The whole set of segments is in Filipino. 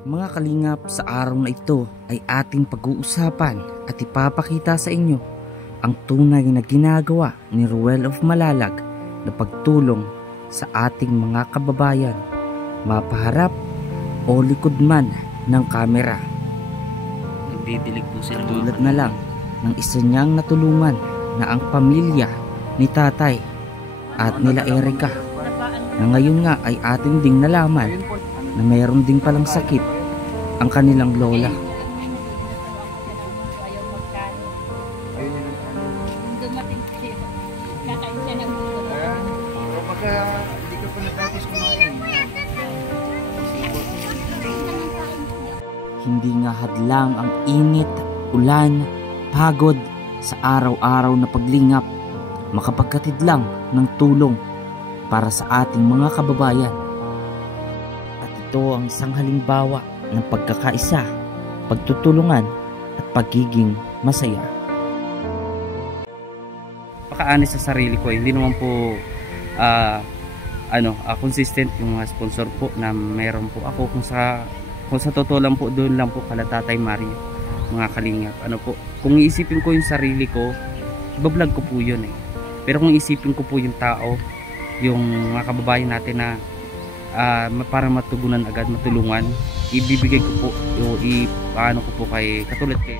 Mga kalingap, sa araw na ito ay ating pag-uusapan at ipapakita sa inyo ang tunay na ginagawa ni Ruel of Malalag na pagtulong sa ating mga kababayan, mapaharap o likod man ng kamera. Nagdidilig po sila. Tulad na lang ng isa niyang natulungan na ang pamilya ni tatay at nila Erica, na ngayon nga ay ating ding nalaman na mayroon din palang sakit ang kanilang lola. Dumating siya. Kakain siya ng buto. Pagka hindi ka pa nagpapis kumain. Hindi nga hadlang ang init, ulan, pagod sa araw-araw na paglingap, makapagkatid lang ng tulong para sa ating mga kababayan. At ito ang isang halimbawa ng pagkakaisa, pagtutulungan at pagiging masaya. Paka-honest sa sarili ko, hindi naman po consistent yung mga sponsor po na meron po ako. Kung sa totoo lang po, doon lang po kala Tatay Mario, mga kalingap. Kung iisipin ko yung sarili ko, ibablog ko po yun eh. Pero kung iisipin ko po yung tao, yung mga kababayan natin na para matugunan agad, matulungan, ibibigay ko po, ipaano ko po kay katulad kayo.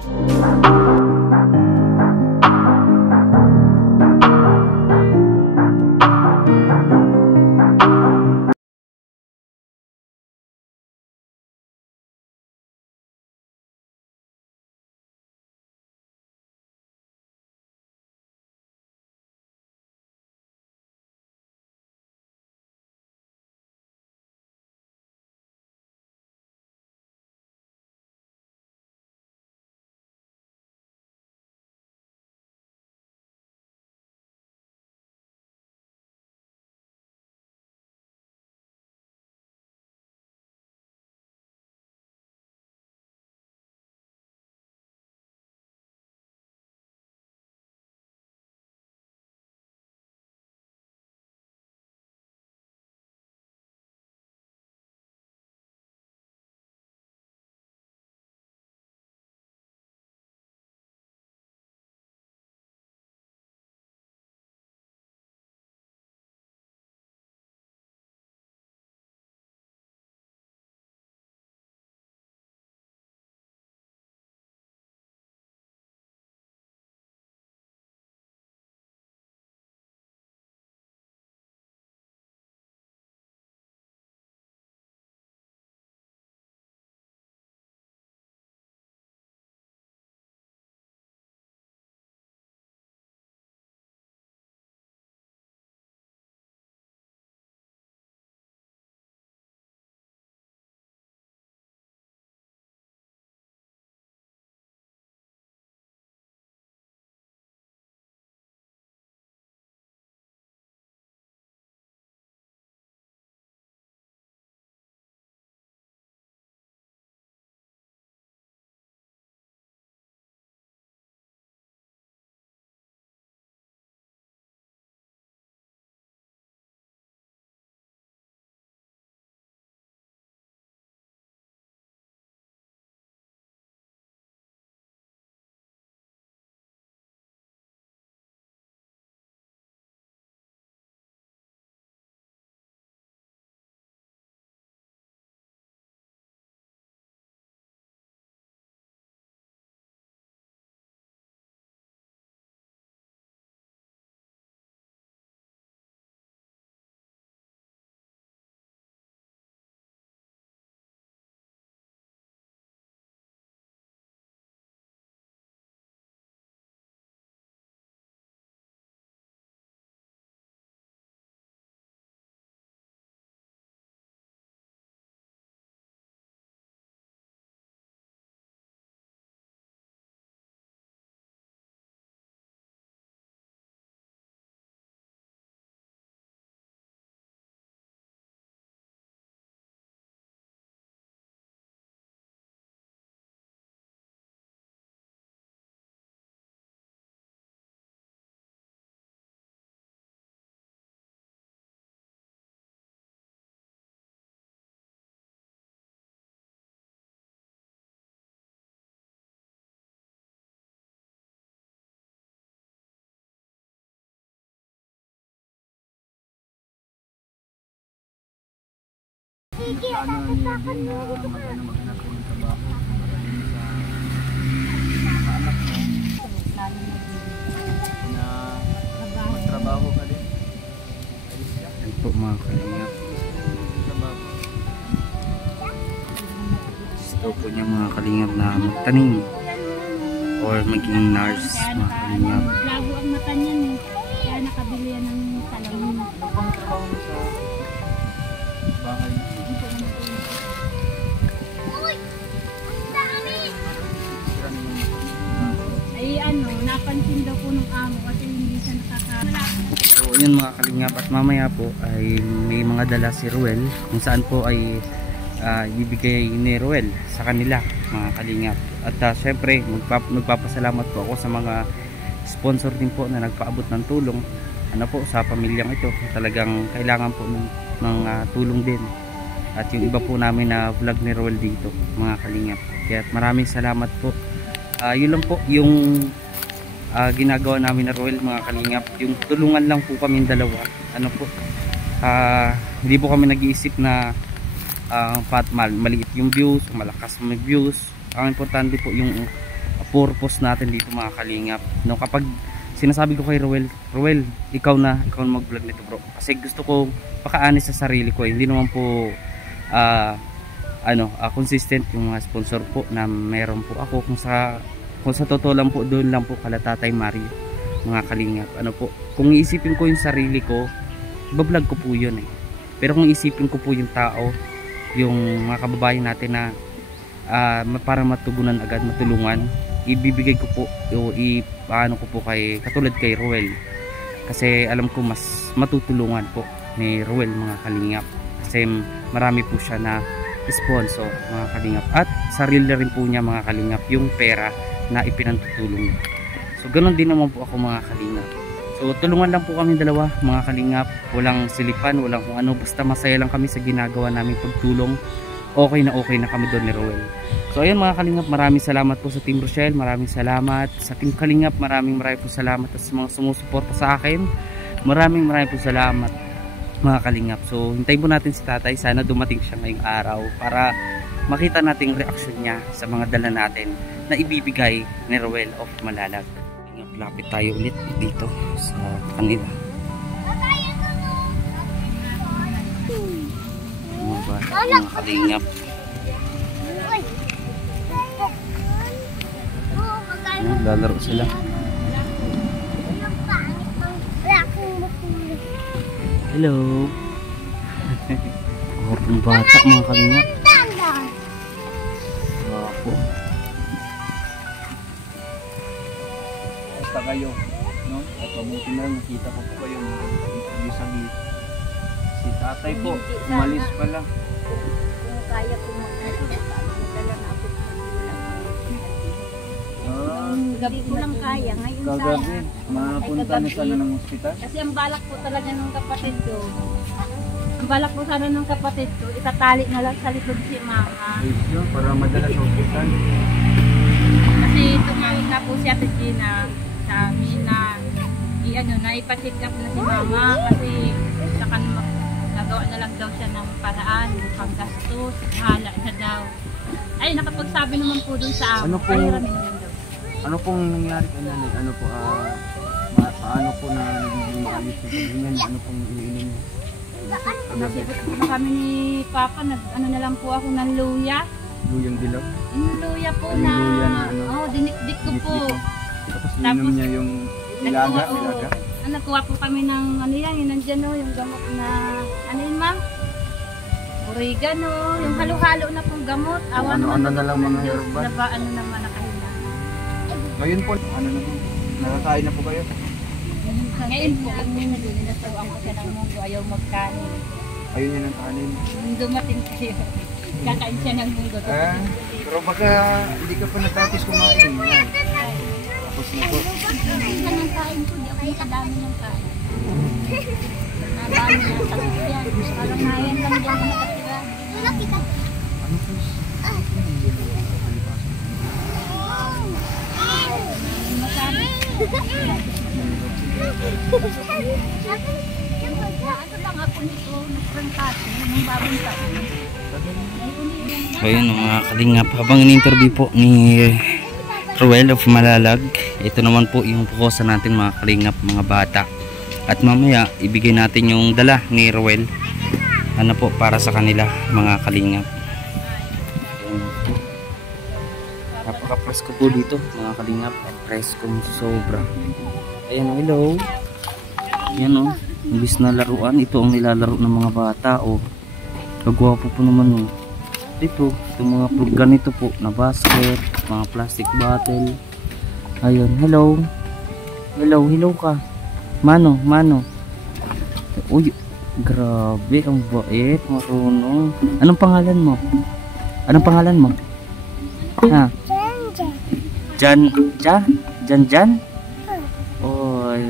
plano niya din na maghanap ko ng trabaho. Marami sa anak mo na magtrabaho ka din. Yan po mga kalingap. Trabaho. Gusto po niya mga kalingap na magtanim or maging nurse mga kalingap. Labo ang mata niya eh. Kaya nakabili yan ng salamin. Ano pang trabaho mo sa bahay? Ay napansin daw po ng amo kasi hindi siya nakaka... So yun mga kalingap, at mamaya po ay may mga dala si Ruel kung saan po ay ibibigay ni Ruel sa kanila mga kalingap. At syempre magpapasalamat po ako sa mga sponsor din po na nagpaabot ng tulong po sa pamilyang ito. Talagang kailangan po ng tulong din. At yung iba po namin na vlog ni Ruel dito mga kalingap. Kaya maraming salamat po. Yun lang po yung ginagawa namin na Ruel mga kalingap. Yung tulungan lang po kami dalawa. Hindi po kami nag-iisip na maliit yung views, malakas may views. Ang importante po yung purpose natin dito mga kalingap. Kapag sinasabi ko kay Ruel, ikaw na mag-vlog nito bro. Kasi gusto ko paka-honest sa sarili ko. Hindi naman po consistent yung mga sponsor po na meron po ako. Kung sa totoo lang po, doon lang po kala Tatay Mario mga kalingap. Kung iisipin ko yung sarili ko, bablog ko po yun eh. Pero kung isipin ko po yung tao, yung mga kababayan natin na para matugunan agad, matulungan, ibibigay ko po paano ko po katulad kay Ruel. Kasi alam ko mas matutulungan po ni Ruel mga kalingap. Kasi marami po siya na sponsor mga kalingap. At sarili rin po niya mga kalingap yung pera na ipinantutulong niya. So ganoon din naman po ako mga kalingap. So tulungan lang po kami dalawa mga kalingap. Walang silipan, walang kung ano. Basta masaya lang kami sa ginagawa namin pagtulong. Okay na kami doon ni Ruel. So ayun mga kalingap, maraming salamat po sa Team Rochelle. Maraming salamat sa Team Kalingap. Maraming po salamat sa mga sumusuporta sa akin. Maraming po salamat mga kalingap. So hintayin po natin si tatay. Sana dumating siya ngayong araw para makita natin reaksyon niya sa mga dala natin na ibibigay ni Ruel of Malalag. Lapit tayo ulit dito sa kanila. Mga kalingap. Lalaro sila. Hello. Pang bata mga kalingap. Wapo. Basta kayo, no? At mabuti na nakita ko po kayo interview sa si tatay po, umalis pala. Kung kaya ko magdala na ako. Gabi ko lang kaya. Ngayon Kagabi, mapunta na sana ng ospital. Kasi ang balak po talaga ng kapatid ko. Itatali na lang sa likod si mama. Yun, para madala sa ospital. Kasi tumawag na po si Ate Gina sa amin na ipa-check up na si mama kasi saka nagawa na lang daw siya ng paraan, pang gastos, hala na daw. Ay, nakapagsabi naman po dun sa amin. Ano pong nangyari kay nanay? Paano po na nagiging maayos yung paghingan? Ano pong iniinom niyo? Nasibot po na kami ni Papa, na lang po ako ng luya. Luyang dilaw? Yung luya po Ay, na, luya na dinikdik ko po. Tapos ininom niya yung ilaga? Nakuha po kami ng nandiyan yung gamot na, ma'am? Oregano, yung halo-halo na pong gamot. Ano na lang mga herbal? Naman nakahina. Ngayon po, nakakain na po kayo? Ngayon po, nilasuan ko siya ng mundo, ayaw magkanin. Ayaw niya ng kanin? Nung dumating kayo, kakain siya ng mundo. Pero baka hindi ka pa natapos kumain. Tapos na po. Kain ka ng kain ko, di ako nakadami ng kain. Nadami na sa yan. Parang nayan lang dyan nakatira. Ano po? Ano lang ako nito, nagprangkate, nung bagong taon. Ayun mga kalingap, habang in-interview po ni Ruel of Malalag, ito naman po yung pukusan natin mga kalingap, mga bata. At mamaya ibigay natin yung dala ni Ruel, ano po, para sa kanila mga kalingap. Napaka-presko po dito mga kalingap, presko sobra. Ayan, hello. Ayan o, imbis na laruan, ito ang nilalaro ng mga bata o. Kagwapo po naman o. Dito, itong mga ganito po na basket, mga plastic bottle. Ayun, hello. Hello ka. Mano. Uy, grabe, ang bait, marunong. Anong pangalan mo? Ha? Jan? Oy,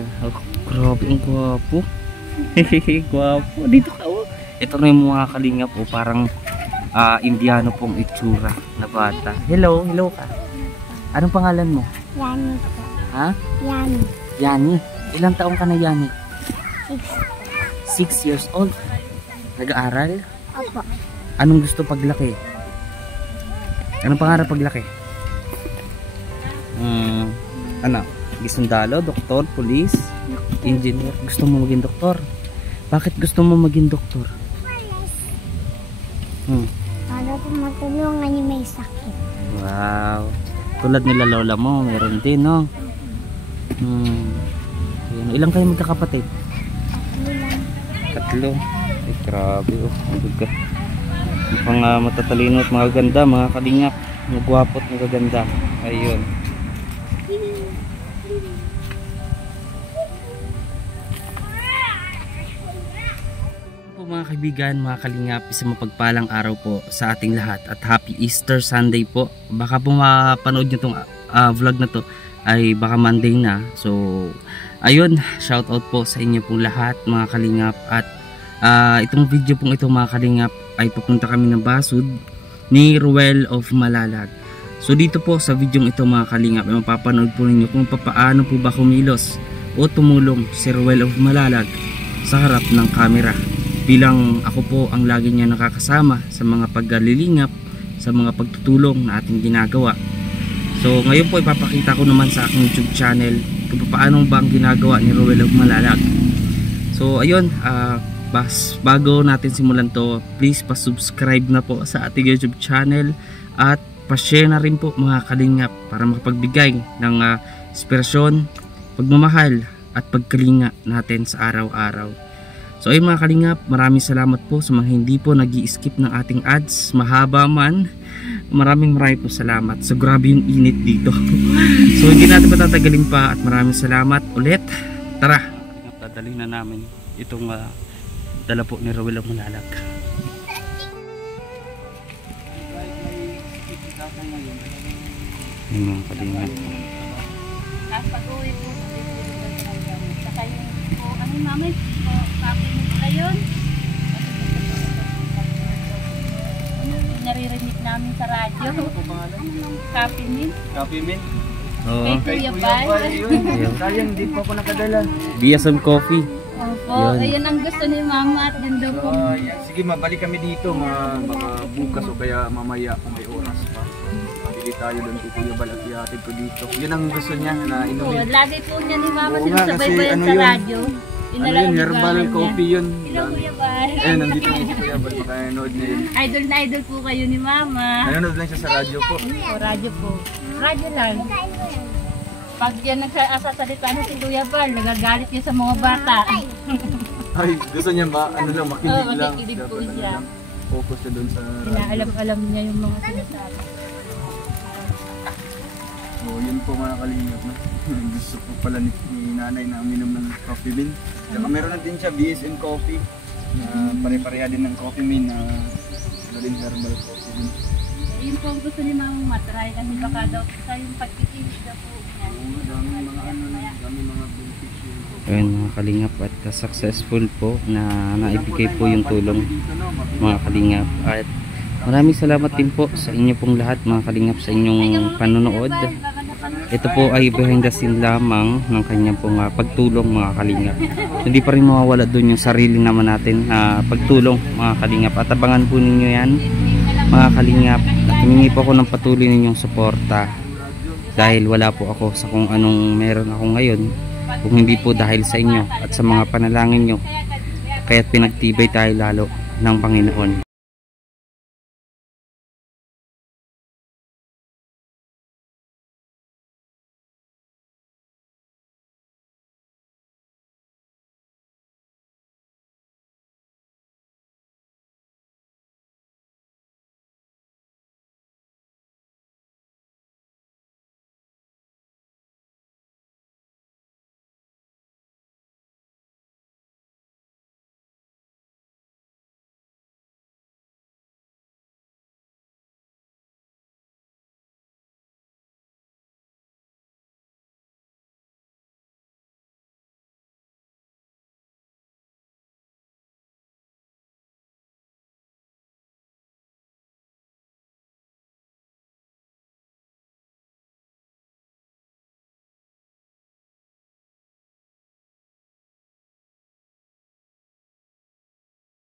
grabe, ang gwapo. Hehehe, gwapo. Dito ka oh. Ito na yung mga kalingap o, parang Indiano pong itsura na bata. Hello ka. Anong pangalan mo? Yani po. Ha? Yani. Yani. Ilang taong ka na, Yani? 6. 6 years old. Nag-aaral? Opo. Anong gusto paglaki? Anong pangarap paglaki? Ano? Sundalo, doktor, pulis, engineer. Gusto mo maging doktor? Bakit gusto mo maging doktor? Para po matulungan yung may sakit. Wow. Tulad nila lola mo, meron din, no? Ilang kayo magkakapatid? 3. Ay, grabe, oh. Mukhang matatalino at magaganda, mga kalingap. Magwapo at magaganda. Ayun. Mga kaibigan, mga kalingap, isang mapagpalang araw po sa ating lahat at happy Easter Sunday po. Baka po mapanood nyo itong vlog na to ay baka Monday na. So ayun, shout out po sa inyo pong lahat mga kalingap. At itong video pong ito mga kalingap ay pupunta kami ng Basud ni Ruel of Malalag. So dito po sa video ito mga kalingap ay mapapanood po ninyo kung paano po ba kumilos o tumulong si Ruel of Malalag sa harap ng camera. Bilang ako po ang lagi niya nakakasama sa mga paggalilingap, sa mga pagtutulong na ating ginagawa. So ngayon po ipapakita ko naman sa aking YouTube channel kung paano ba ang ginagawa ni Ruel of Malalag. So ayun, bago natin simulan to, please pa-subscribe na po sa ating YouTube channel at pa-share na rin po mga kalingap para makapagbigay ng inspirasyon, pagmamahal at pagkalinga natin sa araw-araw. So ayun mga kalingap, maraming salamat po sa mga hindi po nag-i-skip ng ating ads, mahaba man. Maraming po salamat. So grabe yung init dito. So hindi natin patatagalin pa at maraming salamat ulit. Tara, dadalhin na namin itong dala po ni Ruel of Malalag. Yung mga kalingap. Pag-uwi po, saka yung ano mamay, kapinig na yun. Naririnig namin sa radyo. Kapinig. Kapimin? Oo. Kay Kuya Bal. Sayang, di pa ako nakadala. Bias and coffee. Opo, ayun ang gusto ni Mama at yun daw po. Sige, mabalik kami dito. Baka bukas o kaya mamaya kung may oras pa. Pabili tayo doon kay Kuya Bal at ihatid ko dito. Yun ang gusto niya na inumin. Lagi po niya ni Mama Oo nga, sinasabay kasi ba yan ano sa yun? radyo? Ano yun, herbal coffee yun. Hello Kuya Bal. Nandito po si Kuya Bal. Baka nanood niya yun. Idol na idol po kayo ni Mama. Nanonood lang siya sa radyo po. O, radyo po. Radyo lang. Pag yan nagsasalita na si Kuya Bal, nagagalit niya sa mga bata. Ay, gusto niya ba? Ano lang, makinig Oo, lang. makikinig po Dapat siya. lang. Focus siya doon sa radyo. Inaalam-alam niya yung mga sinasabi. So, yun po mga kalingap na. Gusto po pala ni nanay na uminom ng coffee bean. Saka meron na din siya BSN coffee. Pare-pareha din ng coffee bean na din herbal coffee bean. Yun po ang gusto ni Mama matry kasi baka daw sa yung pagtitinis na po niya. Oo, daming mga daming mga benefits yun. Ayun mga kalingap, at successful po na naibigay po yung tulong mga kalingap. At maraming salamat din po sa inyo pong lahat mga kalingap sa inyong panonood. ito po ay behind the scene lamang ng kanyang pong pagtulong mga kalingap. Hindi pa rin mawawala doon yung sarili naman natin na pagtulong mga kalingap. At abangan po ninyo yan mga kalingap. At humingi po ako ng patuloy ninyong suporta dahil wala po ako sa kung anong meron ako ngayon kung hindi po dahil sa inyo at sa mga panalangin nyo. Kaya't pinagtibay tayo lalo ng Panginoon.